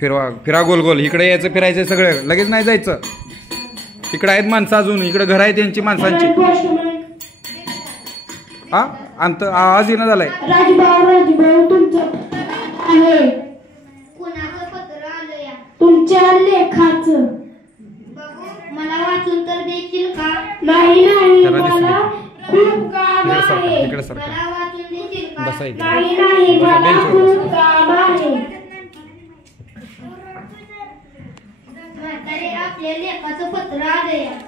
फिरवा फिरा गोल गोल. इकडे यायचं फिरायचं सगळं लगेच नाही जायचं. इकडे आहेत माणसं अजून इकडे घर आहे त्यांची माणसांची. हा अंत आवाज येणं झालाय. राजभाऊ तुमचं आहे कोणाचं पत्र आलं या तुमच्या लेखाचं. मला वाचून तर देशील का? नाही मला खूप काम आहे. इकडे सरका मला वाचून देशील का? बसा इकडे. नाही मला खूप काम आहे. म्हातारे आपल्या लेखाचं पत्र आलं या.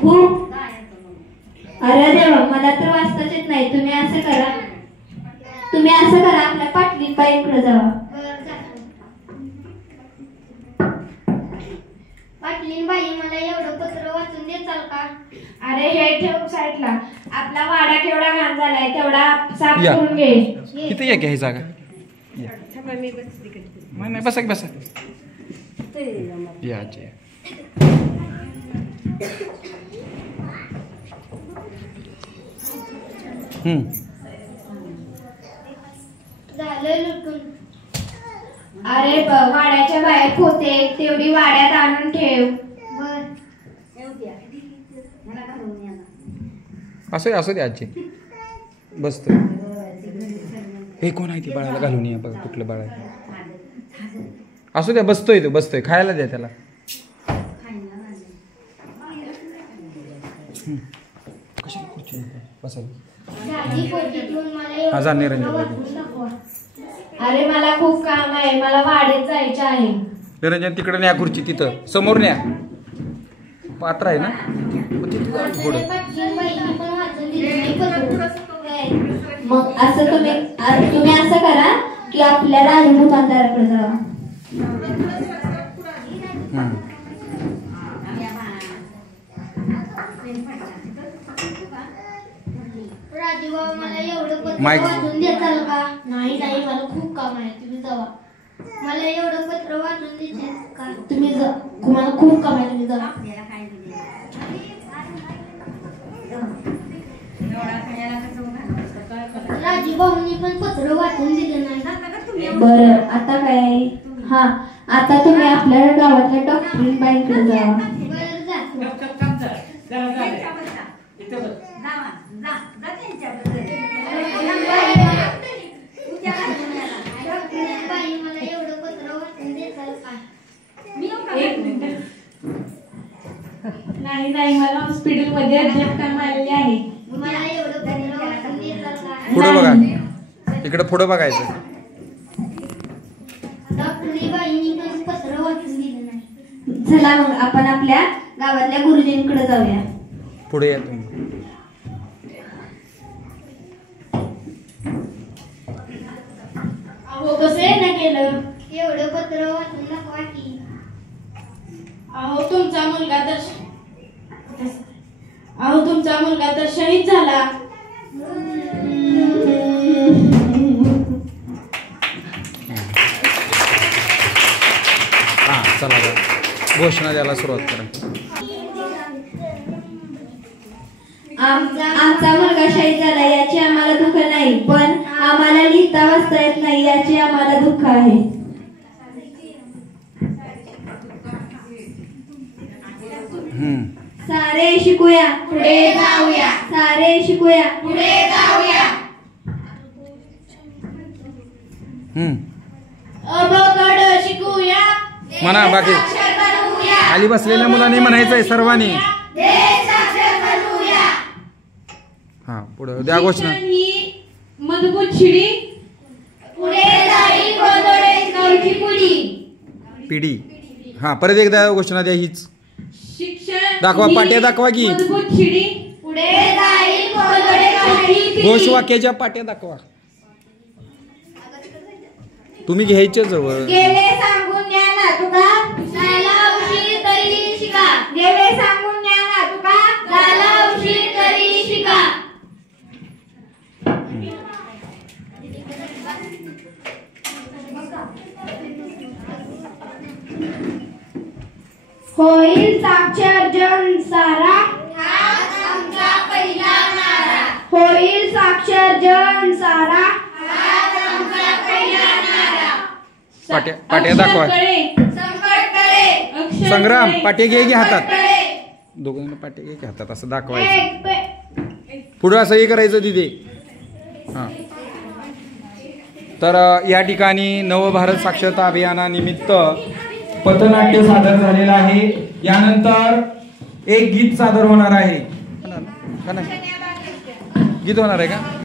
खूप अरे देवा मला तर वाचताच येत नाही. तुम्ही असं करा आपल्या पाटलीबाईंकडे जावा. पाटलीबाई मला एवढं पत्र वाचून देचाल का? अरे हे ठेव साईडला. आपला वाडा केवढा घाण झालाय तेवढा साफ या. करून घे. इथे या की ही जागा. नाही बसा की बसा. या आजी. झालं लुटून. अरे वाड्याच्या बाहेर पोते तेवढी वाड्यात आणून ठेव. असं दे आजी. बसतो. हे कोण आहे ती बाळाला घालून या बघा कुठलं बाळ आहे. असू द्या बसतोय तो बसतोय. खायला द्या त्याला. कशाला खुर्ची बसायला. हा जा निरंजन. अरे मला खूप काम आहे. मला वाड्यात जायचे आहे. निरंजन तिकडे न्या खुर्ची. तिथं समोर न्या. पात्र आहे ना पुढं. मग असं तुम्ही असं करा की आपल्या राजू दुकानदाराकडे जावा. राजूभाऊ मला एवढं पत्र माईक. वाचून देचाल का? नाही मला खूप काम आहे. तुम्ही जावा. मला एवढं पत्र वाचून देचाल का? तुम्ही तुम्हाला खूप काम आहे. तुम्ही जावा. राजूभाऊंनी पण पत्र वाचून दिलं नाही. बरं आता काय. हा आता तुम्ही आपल्या गावातल्या डॉक्टरीनबाईंकडे जावा. बरं जा. बाई मला एवढं पत्र वाचून देचाल का? नाही मला हॉस्पिटल मध्ये अर्जंट काम आलेले आहे. मला एवढं पत्र वाचून देचाल का? पुढं बघा. इकडं पुढं बघायचं. डॉक्टरीबाईंनी पण पत्र वाचून दिलं नाही. चला मग आपण आपल्या गावातल्या गुरुजींकडे जाऊया. पुढे या तुम्ही. अहो कसं ना केलं. एवढं पत्र वाचून दाखवा की. अहो तुमचा मुलगा तर शहीद झाला. हा चला घोषणा द्यायला सुरुवात करा. आमचा मुलगा शहीद झाला याचे आम्हाला दुःख नाही. पण आम्हाला लिहिता वाचता येत नाही याचे आम्हाला दुःख आहे. सारे शिकूया पुढे जाऊया. सारे शिकूया पुढे जाऊया. अबगड शिकूया. म्हणा बाकी खाली बसलेल्या मुलांनी म्हणायचंय सर्वांनी. हा पुढे द्या घोषणा. मजबूत शिडी पुढे जाईल गोंधळेची पिढी. हा परत एकदा घोषणा द्या. हीच शिक्षण दाखवा. पाट्या दाखवा की. मजबूत शिडी पुढे जाईल गोंधळेची पिढी. घोषवाक्याच्या पाट्या दाखवा. तुम्ही घ्यायचे जवळ. गेले सांगून न्या ना तुका झाला उशीर तरी शिका. गेले सांगून न्या ना तुका झाला उशीर तरी शिका. होईल साक्षर जन सारा. हाच आमचा पहिला नारा. होईल साक्षर जन सारा. हाच आमचा पहिला नारा. पाट्या दाखवा. संकटकळे. संग्राम पाट्या घे हातात. दोघांना पाट्या घे की हातात असं दाखवायचं. पुढं असं हे करायचं तिथे. हां तर या ठिकाणी नवभारत साक्षरता अभियानानिमित्त पथनाट्य सादर झालेलं आहे. यानंतर एक गीत सादर होणार आहे. गीत होणार आहे का?